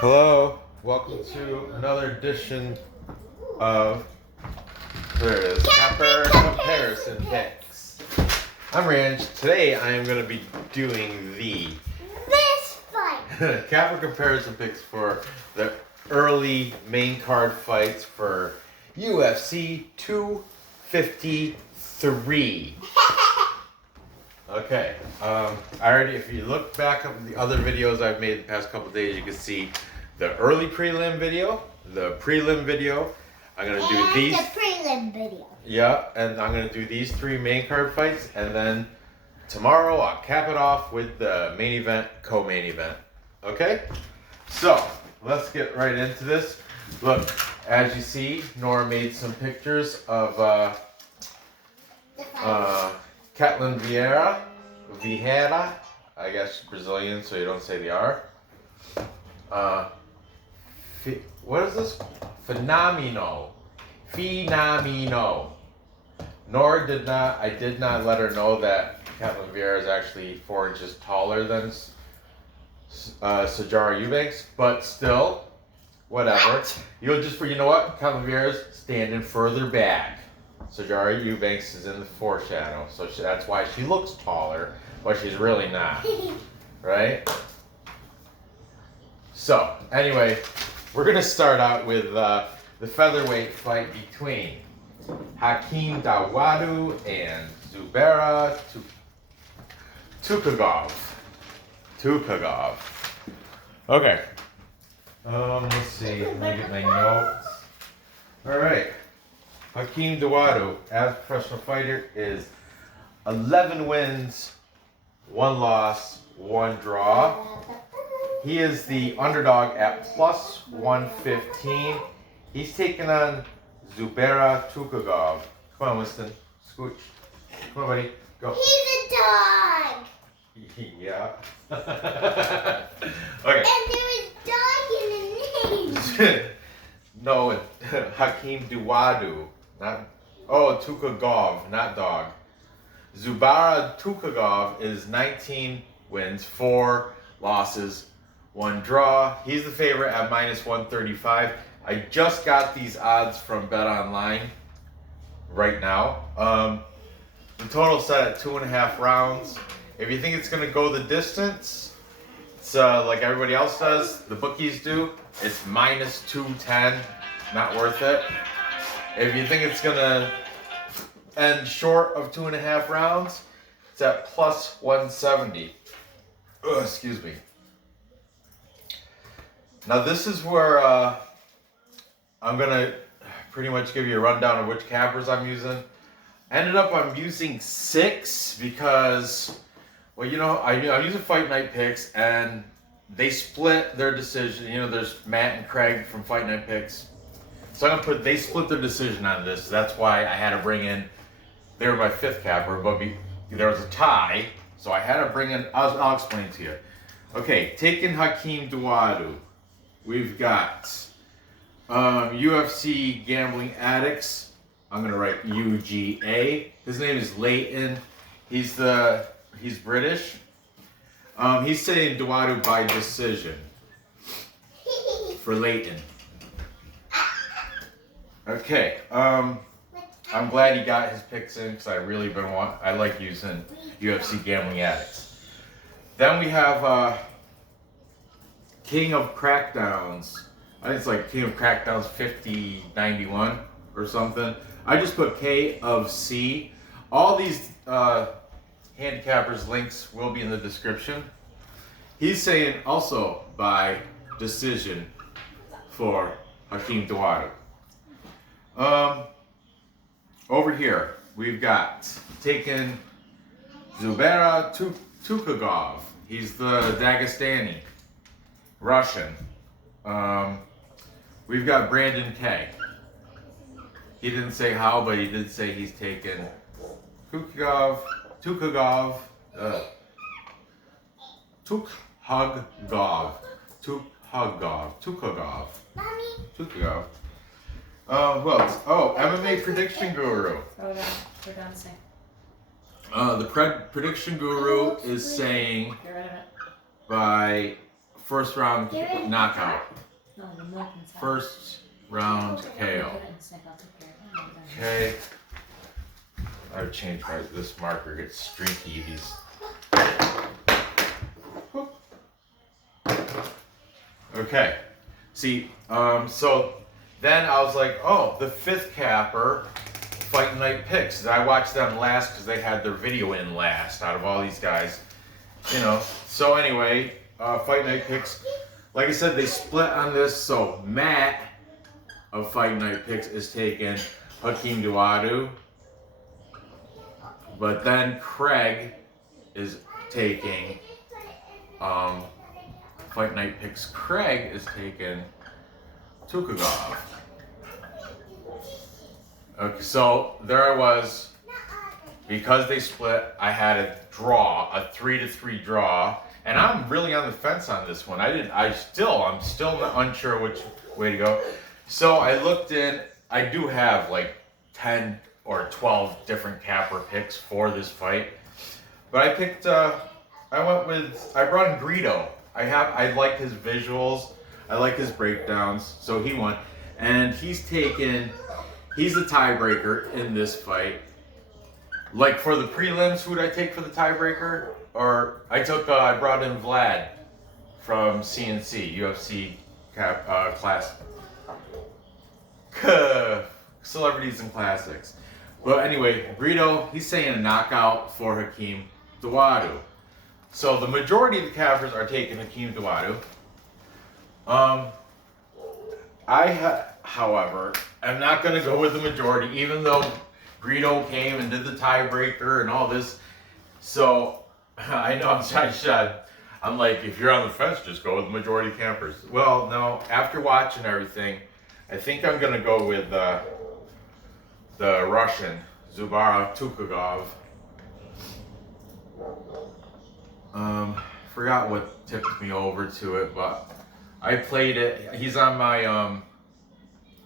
Hello, welcome to another edition of Capper Comparison Picks. I'm Ranch. Today I am going to be doing this fight. Capper Comparison Picks for the early main card fights for UFC 253. Okay, if you look back at the other videos I've made the past couple days, you can see the early prelim video, the prelim video. I'm going to do these. The prelim video. Yeah, and I'm going to do these three main card fights, and then tomorrow I'll cap it off with the main event, co-main event. Okay? So, let's get right into this. Look, as you see, Nora made some pictures of Ketlen Vieira, I guess Brazilian, so you don't say the R. What is this? Fenomeno. Nora I did not let her know that Ketlen Vieira is actually 4 inches taller than Sijara Eubanks, but still, whatever. You know what? Ketlen Vieira's standing further back. Sijara Eubanks is in the foreshadow, so that's why she looks taller, but she's really not, right? So, anyway, we're going to start out with the featherweight fight between Hakeem Dawodu and Zubaira Tukhugov. Okay. Let's see. Let me get my notes. All right. Hakeem Dawodu, as a professional fighter, is 11 wins, 1 loss, 1 draw. He is the underdog at plus 115. He's taking on Zubaira Tukhugov. Come on, Winston. Scooch. Come on, buddy. Go. He's a dog. Yeah. Okay. And there is dog in the name. No, Hakeem Dawodu. Tukhugov, not dog. Zubaira Tukhugov is 19 wins, 4 losses, 1 draw. He's the favorite at minus 135. I just got these odds from Bet Online right now. The total set at 2.5 rounds. If you think it's going to go the distance, it's like everybody else does, the bookies do, it's minus 210. Not worth it. If you think it's going to end short of 2.5 rounds, it's at plus 170. Excuse me. Now this is where I'm going to pretty much give you a rundown of which cappers I'm using. I'm using 6 because, well, I'm using Fight Night Picks and they split their decision. There's Matt and Craig from Fight Night Picks. So they split their decision on this. That's why I had to bring in, they were my 5th capper, but there was a tie. So I had to bring in, I'll explain to you. Okay, taking Hakeem Dawodu. We've got UFC Gambling Addicts. I'm going to write UGA. His name is Leighton. He's British. He's saying Dawodu by decision for Leighton. Okay, I'm glad he got his picks in because I like using UFC Gambling Addicts. Then we have King of Crackdowns. I think it's like King of Crackdowns 5091 or something. I just put K of C. All these handicappers links will be in the description. He's saying also by decision for Hakeem Dawodu. Over here, we've got taken Zubaira Tukhugov. He's the Dagestani, Russian. We've got Brandon K. He didn't say how, but he did say he's taken Tukhugov. Tukhugov. MMA Prediction Guru. Hold on, we're done saying. The prediction guru is saying Get rid of it. by first round knockout. No, the milk inside. First round KO. Okay. I've changed this marker gets streaky. These. Okay. See, so then I was like, oh, the fifth capper, Fight Night Picks. I watched them last because they had their video in last out of all these guys. You know. So anyway, Fight Night Picks. Like I said, they split on this. So Matt of Fight Night Picks is taking Hakeem Dawodu. But then Craig is taking Fight Night Picks. Craig is taking Tukhugov. Okay, so there I was. Because they split, I had a draw, a 3-3 draw, and I'm really on the fence on this one. I'm still unsure which way to go. So I looked in. I do have like 10 or 12 different capper picks for this fight, but I picked. I brought in Greedo. I like his visuals. I like his breakdowns. So he won, and he's the tiebreaker in this fight. Like for the prelims, who would I take for the tiebreaker? Or I brought in Vlad from CNC, UFC class. Celebrities and classics. But anyway, Greedo, he's saying a knockout for Hakeem Dawodu. So the majority of the cappers are taking Hakeem Dawodu. However, I'm not going to go with the majority, even though Greedo came and did the tiebreaker and all this. So I know I'm like, if you're on the fence, just go with the majority campers. Well, no, after watching everything, I think I'm going to go with the Russian, Zubaira Tukhugov. Forgot what tipped me over to it, but I played it. He's on my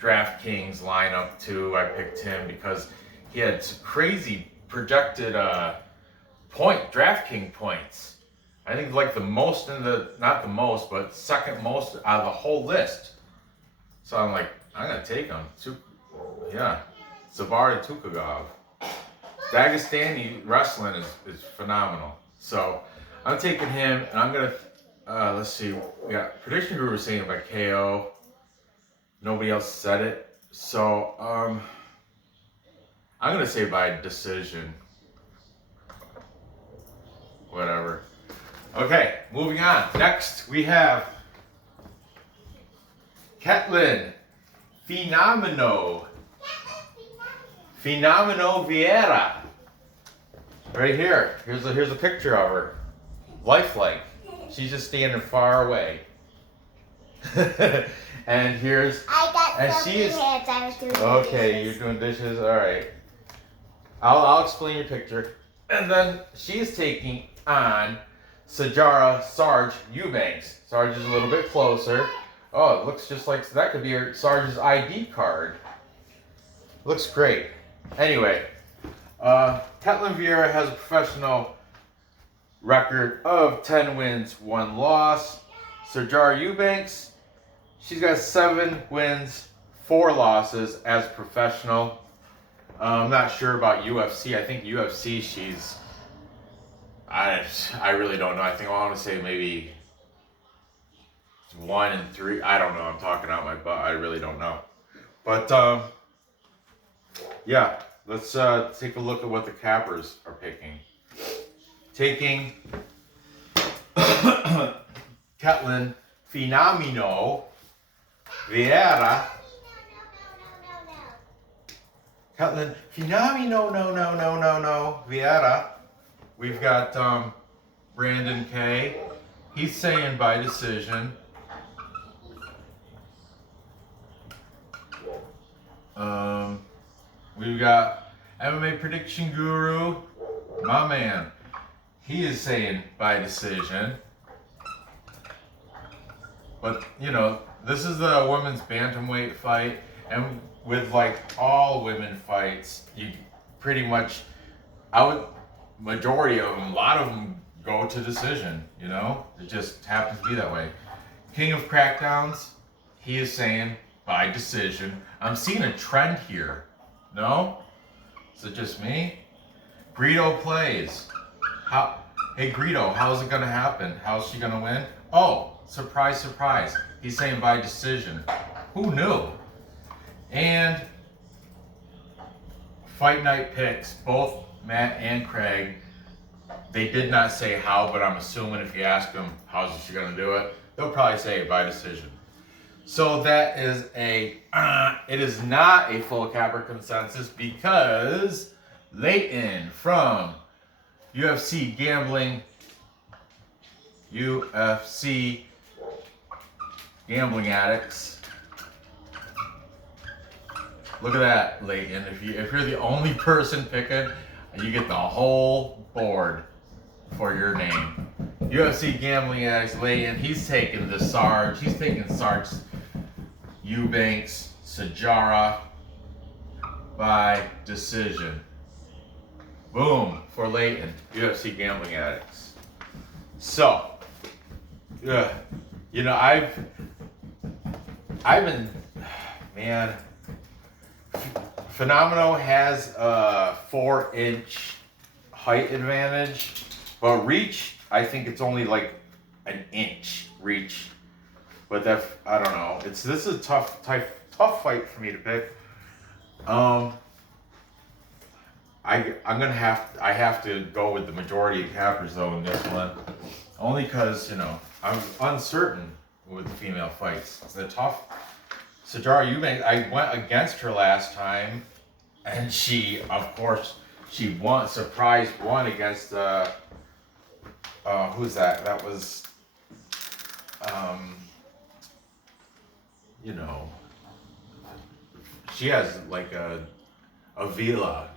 DraftKings lineup too. I picked him because he had crazy projected DraftKings points. I think like the most not the most, but second most out of the whole list. So I'm like, I'm gonna take him. Yeah, Zubaira Tukhugov. Dagestani wrestling is phenomenal. So I'm taking him, and I'm gonna let's see. We got Prediction Guru saying by KO. Nobody else said it. So I'm gonna say by decision. Whatever. Okay, moving on. Next we have Ketlen Fenomeno Vieira. Right here. Here's a picture of her. Lifelike. She's just standing far away. And here's she is I was doing okay. dishes. You're doing dishes. All right. I'll explain your picture. And then she's taking on Sijara Sarge Eubanks. Sarge is a little bit closer. Oh, it looks just like that could be Sarge's ID card. Looks great. Anyway, Ketlen Vieira has a professional record of 10 wins, 1 loss. Sijara Eubanks, she's got 7 wins, 4 losses as professional. I'm not sure about UFC. I think UFC I really don't know. I think I want to say maybe 1-3. I don't know. I'm talking out my butt. I really don't know. But yeah, let's take a look at what the cappers are picking. Taking Ketlen Fenomeno Vieira. Ketlen Fenomeno Vieira. We've got Brandon K. He's saying by decision. We've got MMA Prediction Guru, my man. He is saying by decision. But, you know, this is the women's bantamweight fight. And with, like, all women fights, you pretty much, majority of them, a lot of them go to decision, you know? It just happens to be that way. King of Crackdowns, he is saying by decision. I'm seeing a trend here. No? Is it just me? Greedo plays. Hey Greedo, how's it gonna happen? How's she gonna win? Oh, surprise, surprise. He's saying by decision. Who knew? And Fight Night picks, both Matt and Craig. They did not say how, but I'm assuming if you ask them how's she gonna do it, they'll probably say by decision. So that is it is not a full capper consensus because Leighton from UFC Gambling Addicts. Look at that, Leighton. If you're the only person picking, you get the whole board for your name. UFC Gambling Addicts, Leighton. He's taking the Sarge. He's taking Sarge, Eubanks, Sijara by decision. Boom for Leighton, UFC Gambling Addicts. So, you know, I've been, man. Phenomenal has a 4-inch height advantage, but reach, I think it's only like an inch reach. But that, I don't know. This is a tough fight for me to pick. I have to go with the majority of cappers though in this one, only because, you know, I'm uncertain with the female fights. It's a tough. Sijara Eubanks, I went against her last time, and she, of course, she won, surprise won against, who's that? That was, you know, she has like a Avila,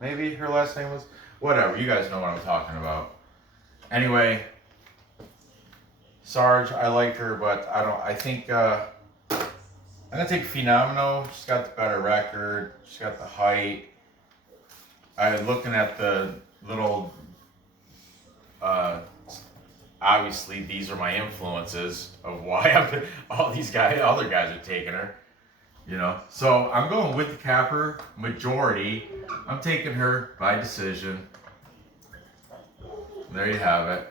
maybe her last name was? Whatever, you guys know what I'm talking about. Anyway, Sarge, I like her, but I think, I'm gonna take Phenomenal. She's got the better record. She's got the height. I'm looking at the little, obviously these are my influences of why all these other guys are taking her, you know. So I'm going with the capper majority. I'm taking her by decision. There you have it.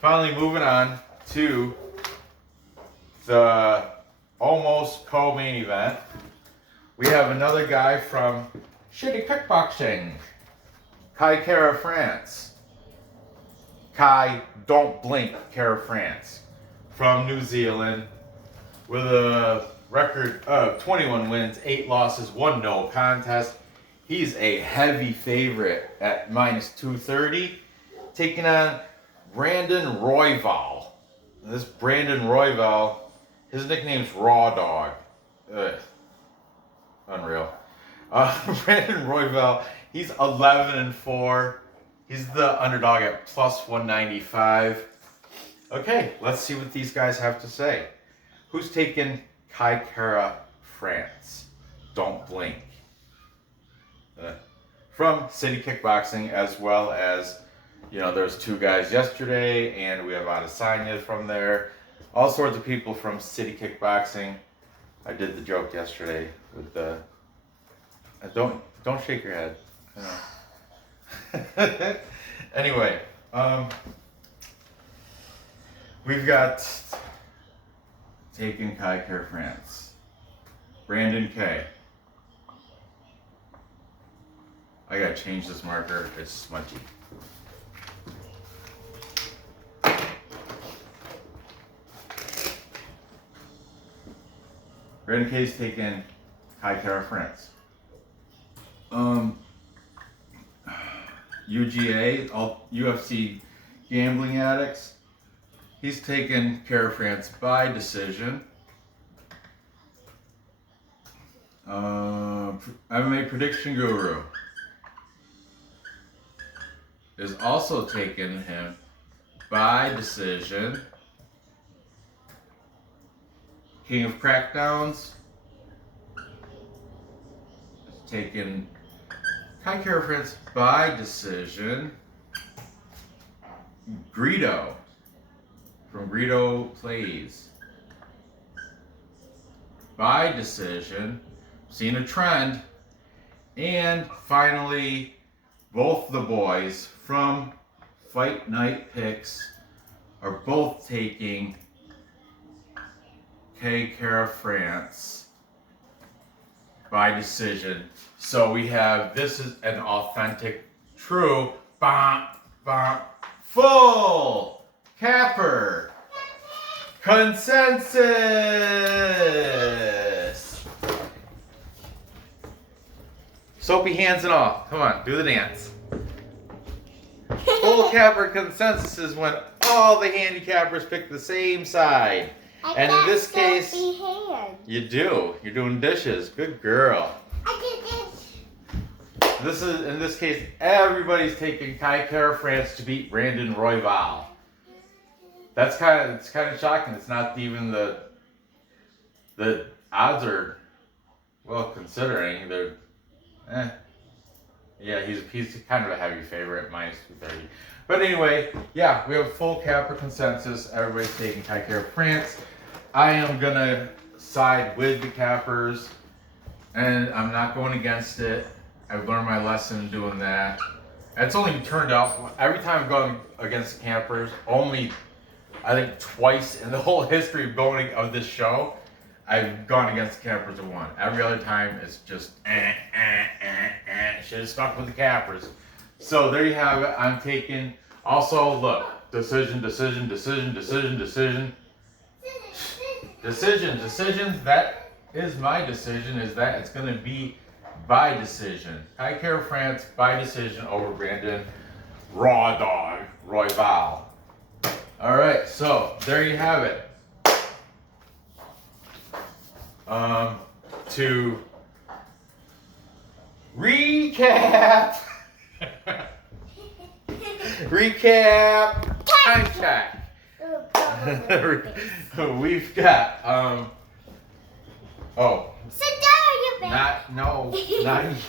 Finally moving on to the almost co-main event. We have another guy from Shitty Kickboxing, KaiKara-France. Kai, don't blink, Kara-France. From New Zealand, with a record of 21 wins, 8 losses, 1 no contest. He's a heavy favorite at -230, taking on Brandon Royval. And this Brandon Royval, his nickname's Raw Dog. Ugh. Unreal. Brandon Royval, he's 11-4. He's the underdog at +195. Okay, let's see what these guys have to say. Who's taking KaiKara-France? Don't blink. From City Kickboxing, as well as, you know, there's 2 guys yesterday, and we have Adesanya from there. All sorts of people from City Kickboxing. I did the joke yesterday with the. Don't shake your head. You know. Anyway, we've got taking KaiKara-France, Brandon K. I gotta change this marker. It's smudgy. Brandon K's taking KaiKara-France. UGA, all UFC Gambling Addicts. He's taken Kara-France by decision. MMA Prediction Guru is also taking him by decision. King of Crackdowns is taking KaiKara-France by decision. Greedo from Rito Plays. By decision, seen a trend. And finally, both the boys from Fight Night Picks are both taking KaiKara-France by decision. So we have, this is an authentic, true, full capper consensus. Soapy hands and all. Come on, do the dance. Full capper consensus is when all the handicappers pick the same side. And in this case, you do. You're doing dishes. Good girl. This is, in this case, everybody's taking KaiKara-France to beat Brandon Royval. It's kind of shocking. It's not even the odds are, well, considering they're, yeah, he's kind of a heavy favorite, minus 230. But anyway, yeah, we have full capper consensus. Everybody's taking KaiKara-France. I am gonna side with the cappers, and I'm not going against it. I've learned my lesson doing that. It's only turned out, every time I've gone against the cappers, only I think twice in the whole history of going of this show, I've gone against the cappers and won. Every other time it's just should have stuck with the cappers. So there you have it. I'm taking, also look, decisions, that is my decision, is that it's going to be by decision. KaiKara-France by decision over Brandon Raw Dog Royval. All right, so there you have it. To recap, time check. We've got not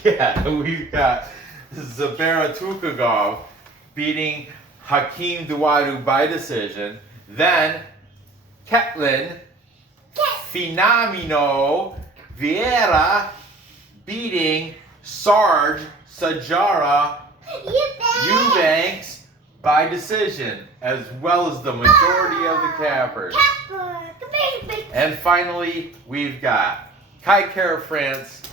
yet. We've got Zubaira Tukhugov beating Hakeem Dawodu by decision. Then Ketlen Fenomeno Vieira beating Sijara Eubanks by decision, as well as the majority of the cappers. And finally, we've got KaiKara-France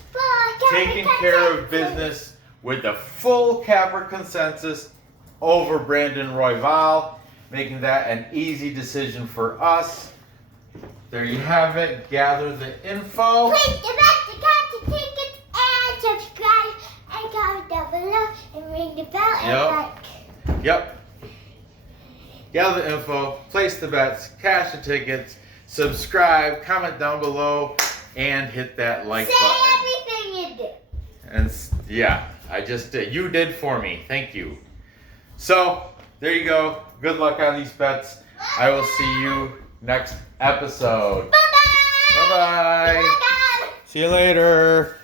taking care of business with the full capper consensus over Brandon Royval, making that an easy decision for us. There you have it. Gather the info. Please remember to cut the tickets and subscribe and comment down below and ring the bell and like. Yep. Gather the info, place the bets, cash the tickets, subscribe, comment down below, and hit that like button. Say everything you do. And yeah, I just did. You did for me. Thank you. So, there you go. Good luck on these bets. I will see you next episode. Bye-bye. Bye-bye. See you later.